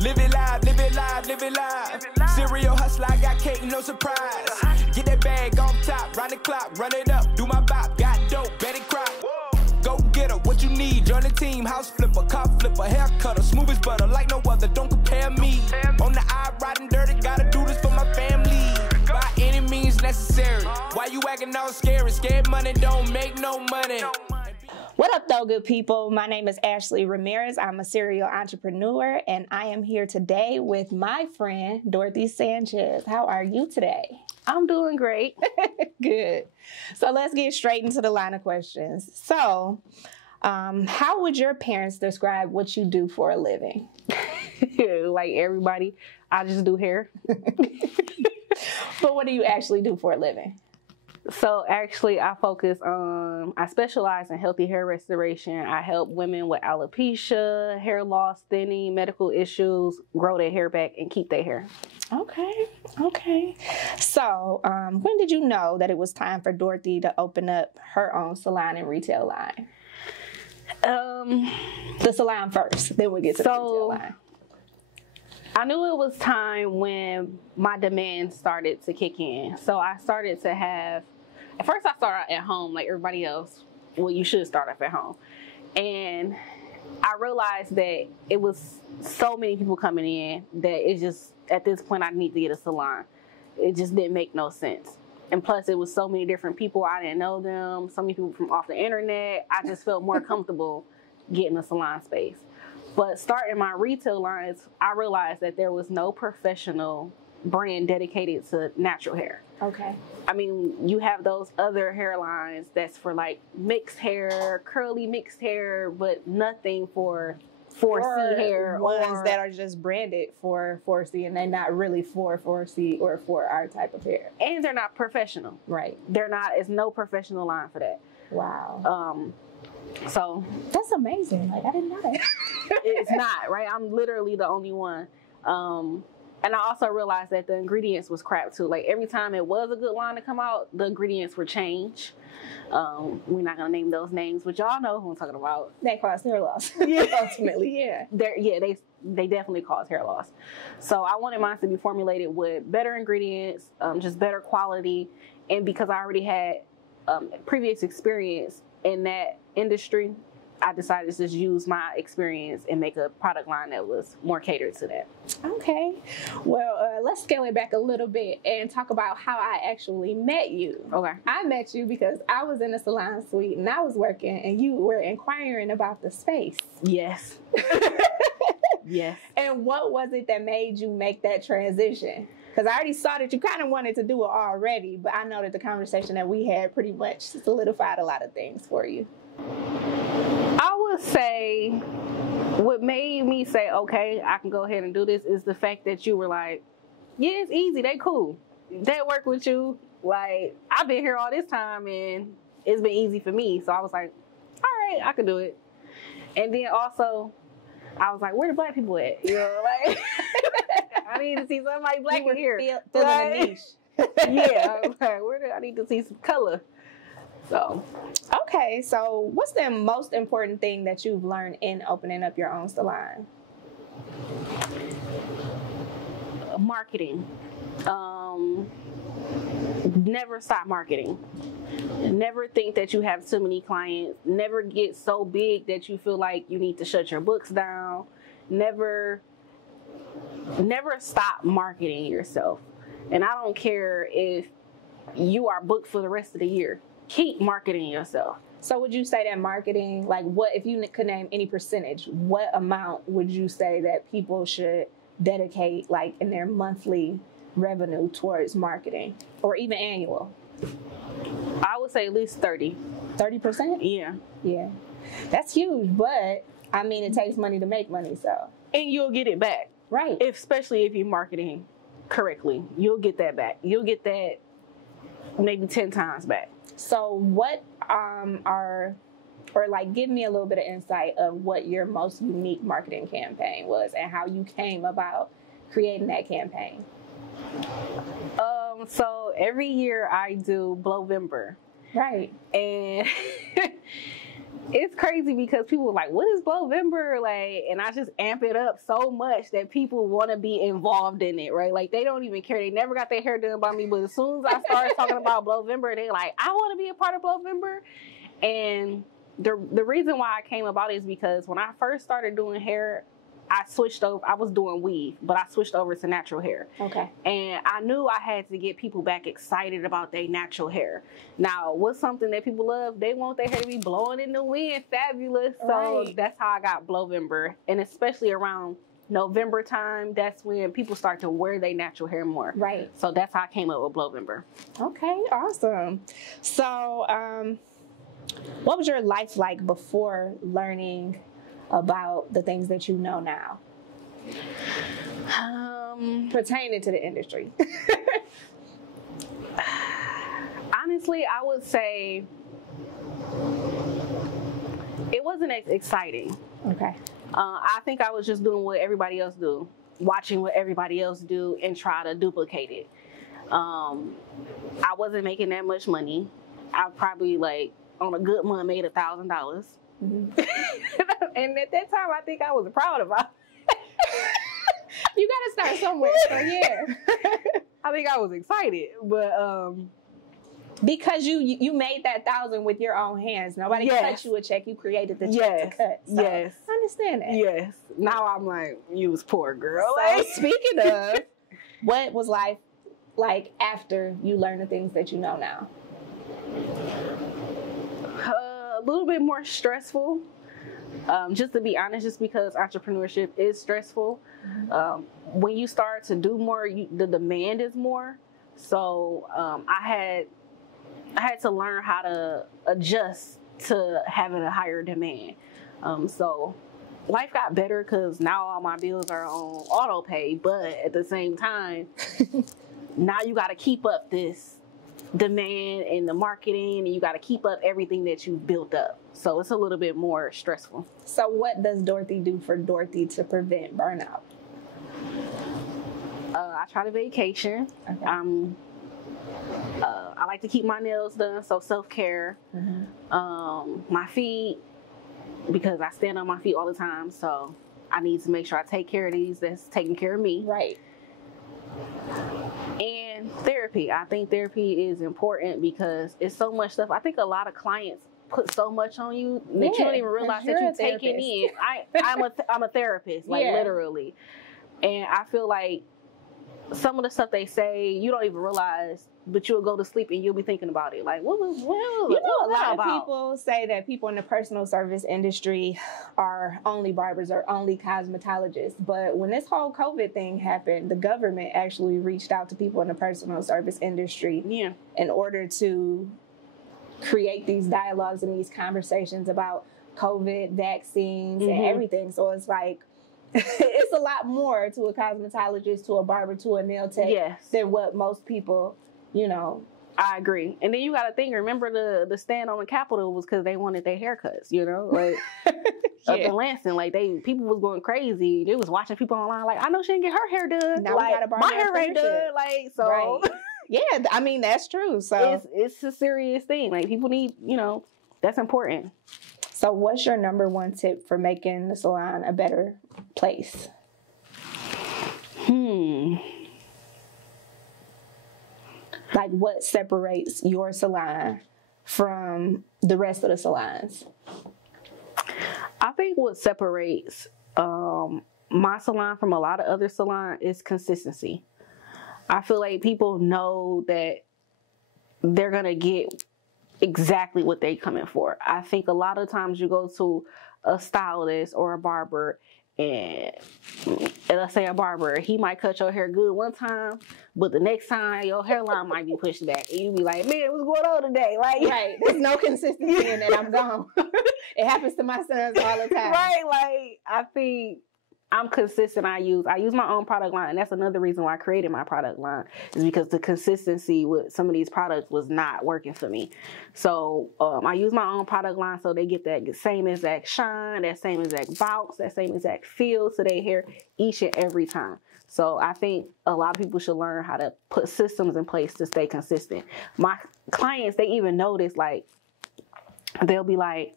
Live it live, live it live, live it live. Serial hustler, I got cake, no surprise. Get that bag off top, round the clock, run it up, do my bop. Got dope, Betty Crop. Go get her, what you need, join the team. House flipper, car flipper, hair cutter, smooth as butter, like no other, don't compare me. On the eye, riding dirty, gotta do this for my family. By any means necessary. Why you acting all scary? Scared money don't make no money. What up though, good people? My name is Ashley Ramirez. I'm a serial entrepreneur and I am here today with my friend, Dorothy Sanchez. How are you today? I'm doing great. Good. So let's get straight into the line of questions. So, how would your parents describe what you do for a living? Like everybody, I just do hair. But what do you actually do for a living? So actually I specialize in healthy hair restoration. I help women with alopecia, hair loss, thinning, medical issues, grow their hair back and keep their hair. Okay. So when did you know that it was time for Dorothy to open up her own salon and retail line? The salon first, then we'll get to the retail line. I knew it was time when my demands started to kick in. So I started to have, at first I started at home like everybody else. Well, you should start off at home. And I realized that it was so many people coming in that it just, at this point I need to get a salon. It just didn't make no sense. And plus it was so many different people, I didn't know them, so many people from off the internet. I just felt more comfortable getting a salon space. But starting my retail lines, I realized that there was no professional brand dedicated to natural hair. Okay. I mean, you have those other hairlines that's for like mixed hair, curly mixed hair, but nothing for 4C hair. Ones that are just branded for 4C and they're not really for 4C or for our type of hair. And they're not professional. Right. They're not, it's no professional line for that. Wow. So that's amazing. Like I didn't know that. It's not, right? I'm literally the only one. And I also realized that the ingredients was crap too. Like every time it was a good line to come out, the ingredients would change. We're not gonna name those names, but y'all know who I'm talking about. They cause hair loss. Yeah. Ultimately, yeah. They definitely cause hair loss. So I wanted mine to be formulated with better ingredients, just better quality. And because I already had previous experience in that industry, I decided to just use my experience and make a product line that was more catered to that. Okay. Well, let's scale it back a little bit and talk about how I actually met you. Okay. I met you because I was in a salon suite and I was working and you were inquiring about the space. Yes. Yes. And what was it that made you make that transition? Because I already saw that you kind of wanted to do it already, but I know that the conversation that we had pretty much solidified a lot of things for you. I would say what made me say, okay, I can go ahead and do this is the fact that you were like, yeah, it's easy. They cool. They work with you. Like, I've been here all this time and it's been easy for me. So I was like, all right, I can do it. And then also, I was like, where the black people at? You know, like, I need to see somebody black in here. Filling a niche. Yeah, I was like, I need to see some color. So, okay, so what's the most important thing that you've learned in opening up your own salon? Marketing. Never stop marketing. Never think that you have too many clients. Never get so big that you feel like you need to shut your books down. Never stop marketing yourself. And I don't care if you are booked for the rest of the year. Keep marketing yourself. So would you say that marketing, like what, if you could name any percentage, what amount would you say that people should dedicate like in their monthly revenue towards marketing or even annual? I would say at least 30. 30%? Yeah. Yeah. That's huge, but I mean, it takes money to make money, so. And you'll get it back. Right. Especially if you're marketing correctly. You'll get that back. You'll get that maybe 10 times back. So what give me a little bit of insight of what your most unique marketing campaign was and how you came about creating that campaign. So every year I do Blowvember. Right. And it's crazy because people are like, what is Blowvember? Like, and I just amp it up so much that people want to be involved in it, right? Like, they don't even care. They never got their hair done by me, but as soon as I started talking about Blowvember, they're like, I want to be a part of Blowvember. And the reason why I came about is because when I first started doing hair, I switched over. I was doing weave, but I switched over to natural hair. Okay. And I knew I had to get people back excited about their natural hair. Now, what's something that people love? They want their hair to be blowing in the wind, fabulous. So that's how I got Blowvember. And especially around November time, that's when people start to wear their natural hair more. Right. So that's how I came up with Blowvember. Okay, awesome. So, what was your life like before learning about the things that you know now? Pertaining to the industry. Honestly, I would say it wasn't as exciting. Okay. I think I was just doing what everybody else do, watching what everybody else do and try to duplicate it. I wasn't making that much money. I probably, like, on a good month made $1,000. Mm-hmm. And at that time, I think I was proud of it. You got to start somewhere. So yeah, I think I was excited, but because you made that $1,000 with your own hands. Nobody cut you a check. You created the check to cut. So I understand that. Yes. Now I'm like, you was poor girl. So speaking of, what was life like after you learned the things that you know now? A little bit more stressful. Just to be honest, just because entrepreneurship is stressful. When you start to do more, the demand is more. So I had to learn how to adjust to having a higher demand. So life got better because now all my bills are on auto pay, but at the same time, now you got to keep up this demand and the marketing, and you got to keep up everything that you've built up. So it's a little bit more stressful. So what does Dorothy do for Dorothy to prevent burnout? I try to vacation. Okay. I like to keep my nails done, so self-care. Mm-hmm. My feet, because I stand on my feet all the time, so I need to make sure I take care of these that's taking care of me. Right. And therapy. I think therapy is important because it's so much stuff. I think a lot of clients put so much on you that you don't even realize that you're taking in. I'm a therapist, like literally. And I feel like some of the stuff they say, you don't even realize, but you'll go to sleep and you'll be thinking about it. Like, a lot of people say that people in the personal service industry are only barbers or only cosmetologists. But when this whole COVID thing happened, the government actually reached out to people in the personal service industry in order to create these dialogues and these conversations about COVID, vaccines, and everything. So it's like, it's a lot more to a cosmetologist, to a barber, to a nail tech than what most people, I agree. And then you got to think, remember the stand on the Capitol was because they wanted their haircuts, like up in Lansing, like people was going crazy. They was watching people online like, I know she didn't get her hair done. Now like, we gotta my hair ain't done. Like, so. Right. Yeah, I mean, that's true. So it's a serious thing. Like, people need, that's important. So what's your number one tip for making the salon a better place? Like, what separates your salon from the rest of the salons? I think what separates my salon from a lot of other salons is consistency. I feel like people know that they're going to get exactly what they're coming for. I think a lot of times you go to a stylist or a barber, and let's say a barber, he might cut your hair good one time, but the next time your hairline might be pushed back, and you be like, man, what's going on today? Like, right, there's no consistency in it. I'm gone. It happens to my sons all the time. Right, like, I think I'm consistent. I use my own product line, and that's another reason why I created my product line, is because the consistency with some of these products was not working for me. So I use my own product line so they get that same exact shine, that same exact bounce, that same exact feel to their hair each and every time. So I think a lot of people should learn how to put systems in place to stay consistent. My clients, they even notice, like, they'll be like,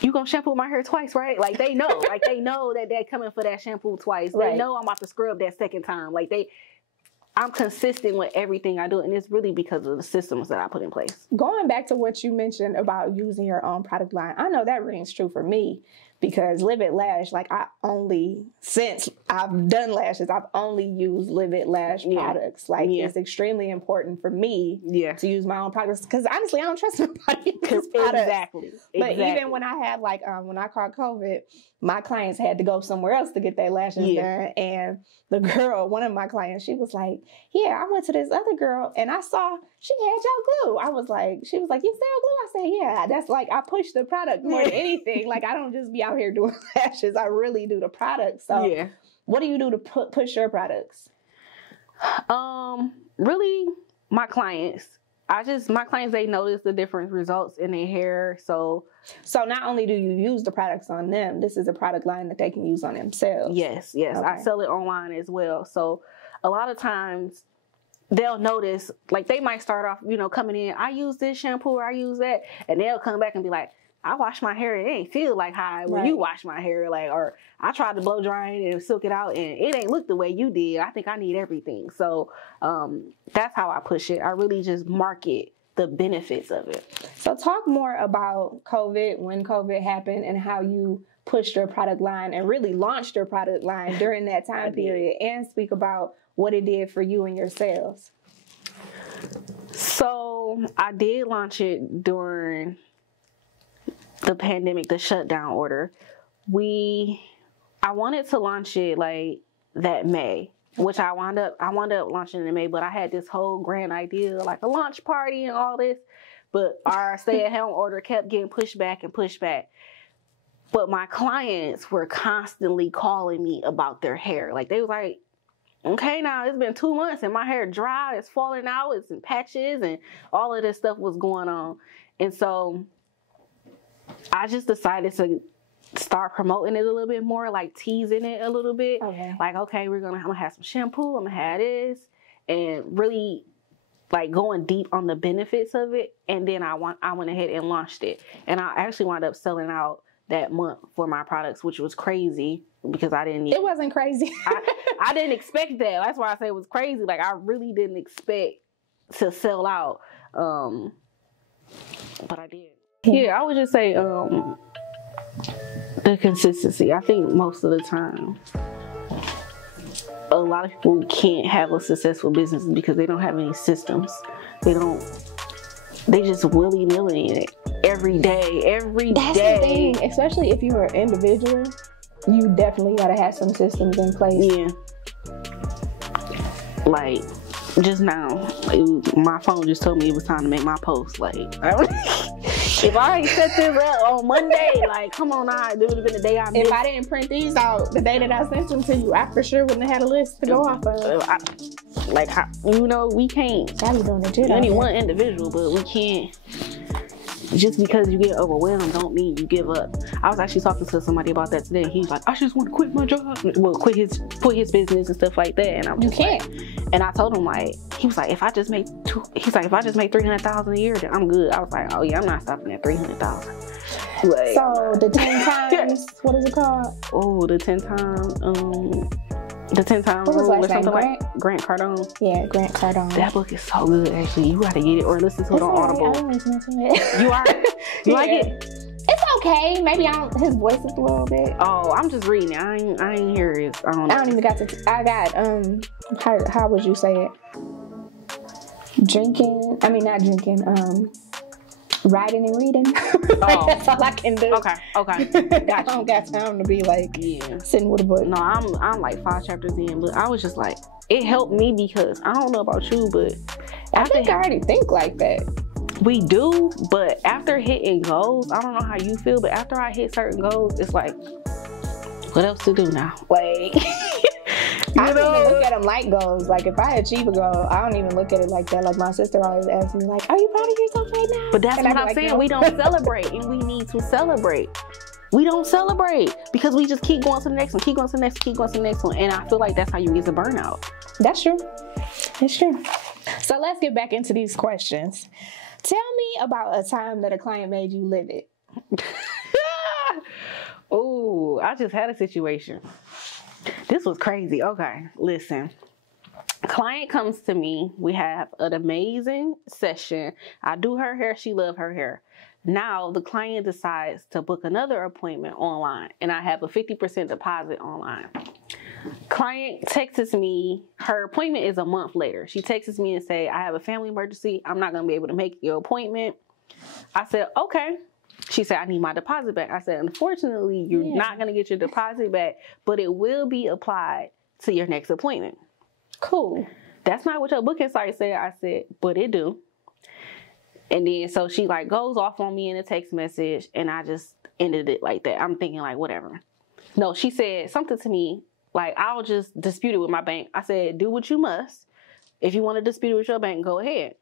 you gonna shampoo my hair twice, right? Like they know, they know that they're coming for that shampoo twice. They know I'm about to scrub that second time. Like I'm consistent with everything I do, and it's really because of the systems that I put in place. Going back to what you mentioned about using your own product line, I know that rings true for me because Livid Lash, like since I've done lashes, I've only used Livid Lash products. Like it's extremely important for me to use my own products because honestly, I don't trust nobody else's products. Exactly. But even when I had when I caught COVID, my clients had to go somewhere else to get their lashes done. And the girl, one of my clients, she was like, yeah, I went to this other girl and I saw she had your glue. She was like, you sell glue? I said, yeah, that's like, I push the product more than anything. Like, I don't just be out here doing lashes. I really do the product. So what do you do to push your products? Really my clients, they notice the different results in their hair. So not only do you use the products on them, this is a product line that they can use on themselves. Yes. Okay. I sell it online as well. So a lot of times they'll notice, like they might start off, coming in, I use this shampoo or I use that. And they'll come back and be like, I wash my hair, it ain't feel like how when you wash my hair. Like, or I tried to blow dry it and silk it out and it ain't look the way you did. I think I need everything. So that's how I push it. I really just market the benefits of it. So talk more about COVID, when COVID happened, and how you pushed your product line and really launched your product line during that time period, and speak about what it did for you and your sales. So I did launch it during the pandemic, the shutdown order. I wanted to launch it like that May, which I wound up launching in May, but I had this whole grand idea, like a launch party and all this, but our stay-at-home order kept getting pushed back and pushed back. But my clients were constantly calling me about their hair. Like they was like, okay, now it's been 2 months and my hair dry, it's falling out, it's in patches, and all of this stuff was going on. And so I just decided to start promoting it a little bit more, like teasing it a little bit. Okay. Like, okay, I'm gonna have some shampoo, I'm gonna have this, and really like going deep on the benefits of it. And then I went ahead and launched it. And I actually wound up selling out that month for my products, which was crazy because I didn't. It wasn't crazy. I didn't expect that. That's why I say it was crazy. Like I really didn't expect to sell out. But I did. Yeah, I would just say the consistency. I think most of the time a lot of people can't have a successful business because they don't have any systems. They just willy-nilly in it every day. That's the thing, especially if you're an individual, you definitely gotta have some systems in place. Yeah. Like just now, my phone just told me it was time to make my post. Like if I ain't set this up on Monday, like, come on now, it would have been the day I missed. If I didn't print these out the day that I sent them to you, I for sure wouldn't have had a list to go off of. We can't. Sally doing it, only one individual, but we can't. Just because you get overwhelmed don't mean you give up. I was actually talking to somebody about that today. He was like, I just want to quit my job. Well, quit his business and stuff like that. And I'm just like, and I told him he was like, if I just make $300,000 a year, then I'm good. I was like, oh yeah, I'm not stopping at 300,000. Like, so the 10 times, what is it called? Oh, the 10 times, the 10 times rule or something like Grant Cardone. Yeah, Grant Cardone. That book is so good, actually. You gotta get it or listen to it on Audible. I listen to it. You like it? It's okay. Maybe his voice is a little bit. Oh, I'm just reading it. I ain't hear it. I don't even got to. I got how would you say it? Writing and reading. That's all I can do. Okay. Gotcha. I don't got time to be sitting with a book. No, I'm like 5 chapters in, but I was just like, it helped me because I don't know about you, but I think I already think like that. We do, but after hitting goals, I don't know how you feel, but after I hit certain goals, it's like, what else to do now? I don't even look at them like goals. Like if I achieve a goal, I don't even look at it like that. Like my sister always asks me, like, "Are you proud of yourself right now?" But that's what I'm saying. No. We don't celebrate, and we need to celebrate. We don't celebrate because we just keep going to the next one, keep going to the next, keep going to the next one, and I feel like that's how you get to burnout. That's true. It's true. So let's get back into these questions. Tell me about a time that a client made you livid. I just had a situation. This was crazy. Okay, listen. Client comes to me. We have an amazing session. I do her hair. She loves her hair. Now the client decides to book another appointment online, and I have a 50% deposit online. Client texts me. Her appointment is a month later. She texts me and say, I have a family emergency. I'm not going to be able to make your appointment. I said, okay. She said, I need my deposit back. I said, unfortunately, you're not going to get your deposit back, but it will be applied to your next appointment. Cool. That's not what your booking site said. I said, but it do. And then so she like goes off on me in a text message, and I just ended it like that. I'm thinking like, whatever. No, she said something to me like, I'll just dispute it with my bank. I said, do what you must. If you want to dispute it with your bank, go ahead.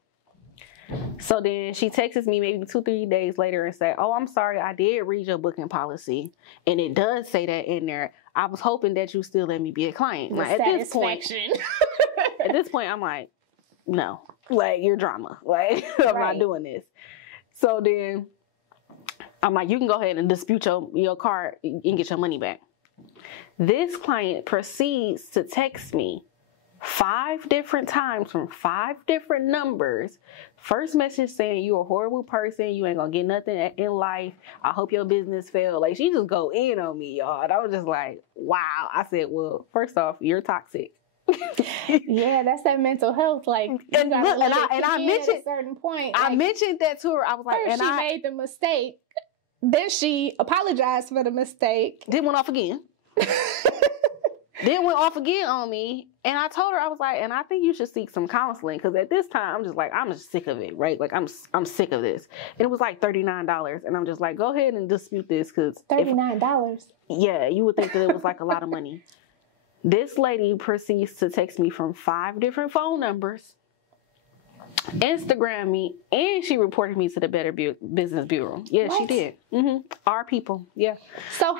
So then she texts me maybe 2-3 days later and say, oh, I'm sorry, I did read your booking policy, and it does say that in there. I was hoping that you still let me be a client. Like, at this point, I'm like, no, like, you're drama. Like, I'm not doing this. So then I'm like, you can go ahead and dispute your card and get your money back. This client proceeds to text me 5 different times from 5 different numbers. First message saying, you a horrible person. You ain't gonna get nothing in life. I hope your business fail. Like, she just go in on me, y'all. And I was just like, wow. I said, well, first off, you're toxic. Yeah, that's that mental health. Like, and I mentioned at a certain point. I mentioned that to her. I was like, first she made the mistake. Then she apologized for the mistake. Then went off again. Then went off again on me. And I told her, I was like, and I think you should seek some counseling. Because at this time, I'm just like, I'm just sick of it, right? Like, I'm sick of this. And it was like $39. And I'm just like, go ahead and dispute this. Because $39? Yeah, you would think that it was like a lot of money. This lady proceeds to text me from 5 different phone numbers, Instagram me, and she reported me to the Better Business Bureau. Yeah, what? She did. Our people. Yeah. So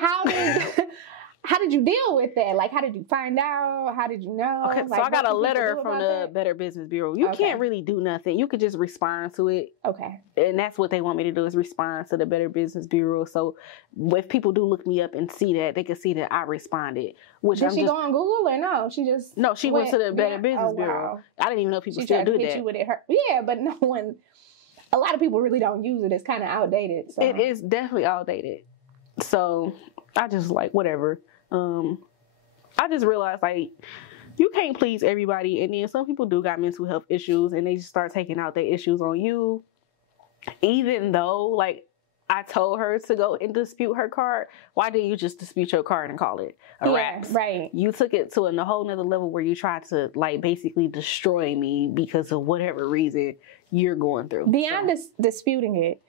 how did you deal with that? Like, how did you find out? How did you know? Okay, like, so I got a letter from the Better Business Bureau. You can't really do nothing. You could just respond to it. Okay. And that's what they want me to do, is respond to the Better Business Bureau. So if people do look me up and see that, they can see that I responded. Did she go on Google or no? No, she went to the Better Business Bureau. Wow. I didn't even know people still do that. You with it. Yeah, but no one, a lot of people really don't use it. It's kind of outdated. So. It is definitely outdated. So I just like, whatever. I just realized, like, you can't please everybody, and then some people do got mental health issues, and they just start taking out their issues on you, even though, like, I told her to go and dispute her card. Why didn't you just dispute your card and call it a wrap? Right. You took it to a whole nother level where you tried to, like, basically destroy me because of whatever reason you're going through. Beyond disputing it,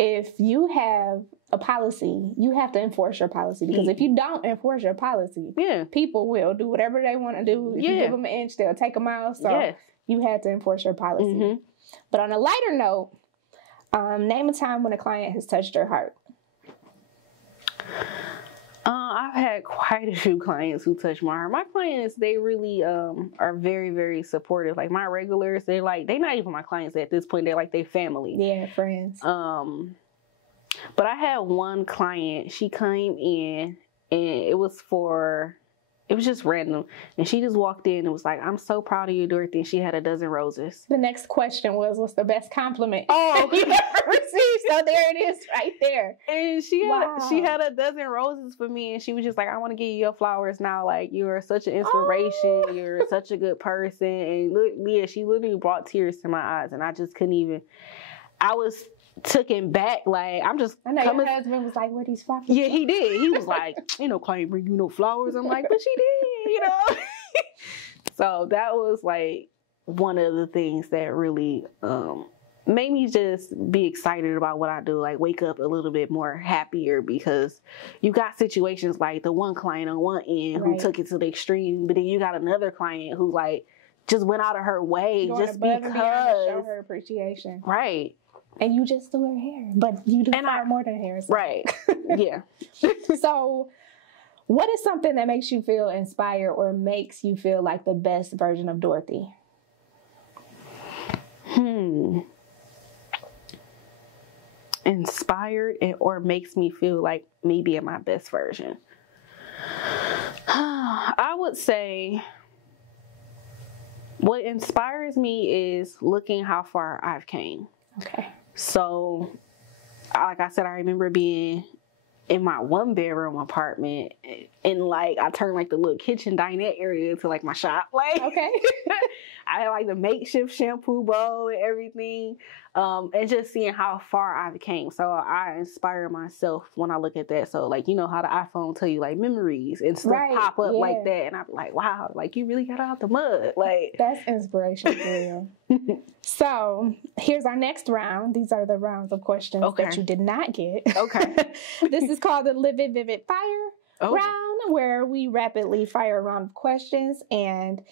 if you have a policy, you have to enforce your policy, because if you don't enforce your policy, people will do whatever they want to do. If you give them an inch, they'll take a mile. So you have to enforce your policy. But on a lighter note, name a time when a client has touched your heart. I've had quite a few clients who touch my heart. My clients, they really are very, very supportive. Like, my regulars, they're not even my clients at this point. They're like their family. Yeah, friends. But I had one client, she came in, and it was just random. And she just walked in and was like, I'm so proud of you, Dorothy. And she had a dozen roses. The next question was, what's the best compliment you ever received? So there it is right there. And she had a dozen roses for me. And she was just like, I want to give you your flowers now. Like, you're such an inspiration. Oh. You're such a good person. And look, she literally brought tears to my eyes. And I just couldn't even, I was taken back. Like, I'm just I know your husband was like, where these flowers? Yeah, he did. He was like, client bring you no flowers. I'm like, but she did, So that was like one of the things that really made me just be excited about what I do. Like, wake up a little bit more happier, because you got situations like the one client on one end who took it to the extreme, but then you got another client who like just went out of her way just because to show her appreciation. Right. And you just do her hair, but you do far more than hair. So. Right. Yeah. So what is something that makes you feel inspired or makes you feel like the best version of Dorothy? Inspired or makes me feel like me being my best version. I would say what inspires me is looking how far I've came. Okay. So, like I said, I remember being in my 1-bedroom apartment, and like I turned like the little kitchen dinette area into like my shop. Like, Okay. I had like the makeshift shampoo bowl and everything, and just seeing how far I've came. So I inspire myself when I look at that. So like, you know how the iPhone tell you like memories and stuff pop up like that, and I'm like, wow, like you really got out the mud. Like, that's inspiration for you. So here's our next round. These are the rounds of questions that you did not get. Okay. This is called the Livid, Vivid, Fire round, where we rapidly fire a round of questions, and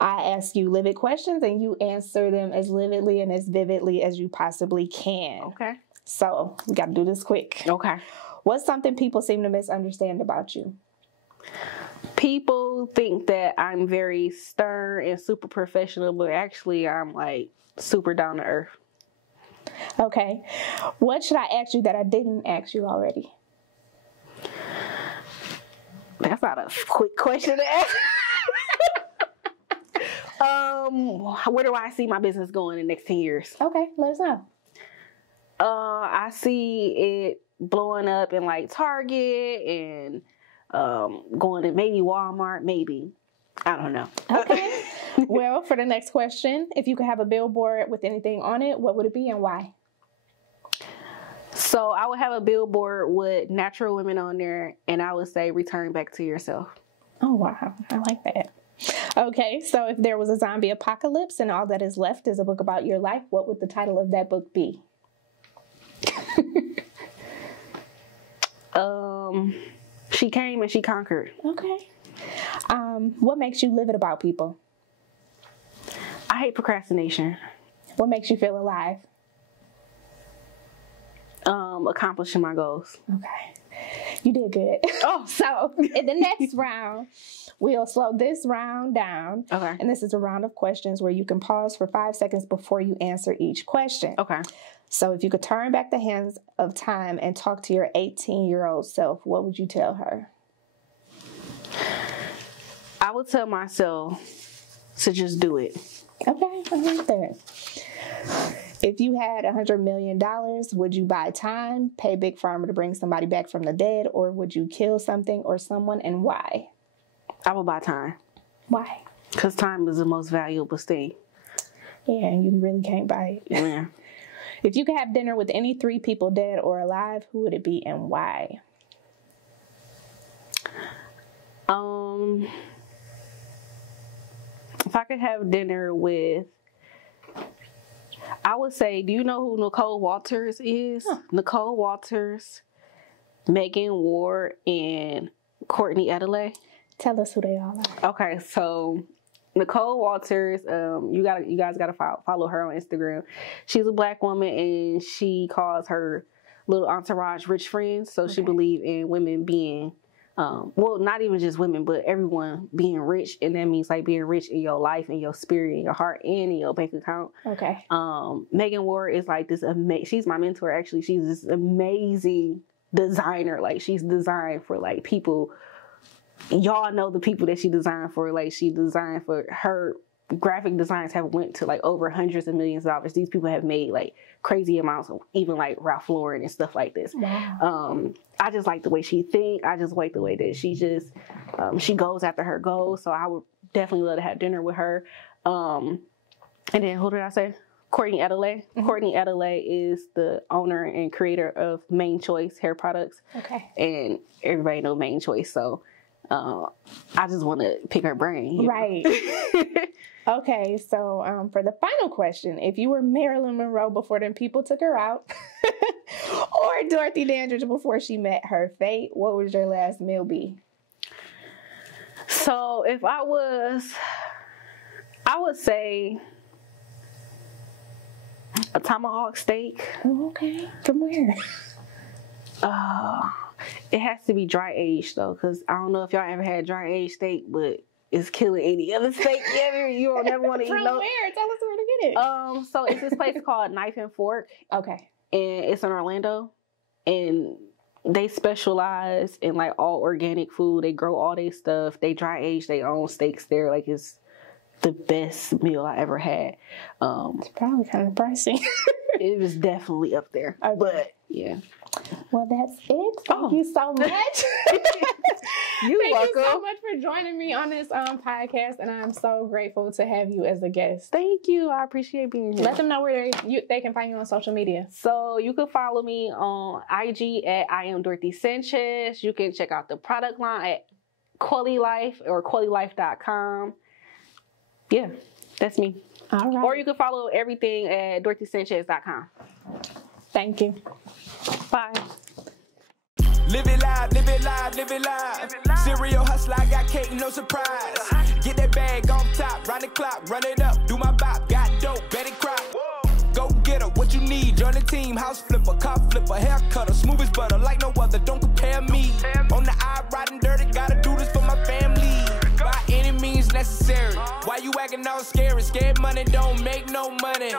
I ask you livid questions and you answer them as lividly and as vividly as you possibly can. Okay. So we got to do this quick. Okay. What's something people seem to misunderstand about you? People think that I'm very stern and super professional, but actually I'm like super down to earth. Okay. What should I ask you that I didn't ask you already? That's not a quick question to ask. Where do I see my business going in the next 10 years? Okay, let us know. I see it blowing up in like Target and going to maybe Walmart, maybe. I don't know. Okay. Well, for the next question, if you could have a billboard with anything on it, what would it be and why? So I would have a billboard with natural women on there, and I would say, return back to yourself. Oh, wow. I like that. Okay, so if there was a zombie apocalypse and all that is left is a book about your life, what would the title of that book be? She came and she conquered. Okay. What makes you livid about people? I hate procrastination. What makes you feel alive? Accomplishing my goals. Okay. You did good. Oh, so in the next round, we'll slow this round down. Okay. And this is a round of questions where you can pause for 5 seconds before you answer each question. Okay. So if you could turn back the hands of time and talk to your 18-year-old self, what would you tell her? I would tell myself to just do it. Okay, I like that. If you had $100 million, would you buy time, pay Big Pharma to bring somebody back from the dead, or would you kill something or someone, and why? I would buy time. Why? Because time is the most valuable thing. Yeah, and you really can't buy it. Yeah. If you could have dinner with any 3 people, dead or alive, who would it be and why? If I could have dinner with, I would say, do you know who Nicole Walters is? Huh. Nicole Walters, Megan Ward, and Courtney Adelaide. Tell us who they all are. Okay, so Nicole Walters, you guys gotta follow her on Instagram. She's a Black woman, and she calls her little entourage rich friends. So she believes in women being, well, not even just women, but everyone being rich, and that means like being rich in your life, in your spirit, in your heart, and in your bank account. Okay. Megan Ward is like this she's my mentor actually. She's this amazing designer. Like she's designed for like people. Y'all know the people that she designed for. Like she designed for her graphic designs have went to like over hundreds of millions of dollars. These people have made like crazy amounts of even like Ralph Lauren and stuff like this. Wow. I just like the way she think. I just like the way that she just she goes after her goals. So I would definitely love to have dinner with her. And then who did I say? Courtney Adelaide. Mm-hmm. Courtney Adelaide is the owner and creator of Main Choice Hair Products. Okay. And everybody know Main Choice, so I just want to pick her brain. You know? Right. Okay, so for the final question, if you were Marilyn Monroe before them people took her out, or Dorothy Dandridge before she met her fate, what would your last meal be? So if I would say a tomahawk steak. Oh, okay. From where? It has to be dry aged though, because I don't know if y'all ever had dry aged steak, but it's killing any other steak ever. You don't never want to eat. From where? Tell us where to get it. So it's this place called Knife and Fork. Okay. And it's in Orlando, and they specialize in like all organic food. They grow all their stuff. They dry age their own steaks there. Like it's the best meal I ever had. It's probably kind of pricey. It was definitely up there. Okay. But yeah. Well, that's it. Thank you so much. Thank you so much for joining me on this podcast, and I'm so grateful to have you as a guest. Thank you. I appreciate being here. Let them know where they can find you on social media. So you can follow me on IG at I am Dorothy Sanchez. You can check out the product line at Coily Life or coilylife.com. Yeah, that's me. All right. Or you can follow everything at dorothysanchez.com. Thank you. Bye. Live it live, live it live, live it live. Serial hustler, I got cake, no surprise. Get that bag off top, round the clock, run it up, do my bop, got dope, bet it crop. Go get her, what you need, join the team, house flipper, car flipper, hair cutter, smooth as butter, like no other, don't compare me. On the eye, riding dirty, gotta do this for my family. By any means necessary. Why you acting all scary? Scared money don't make no money.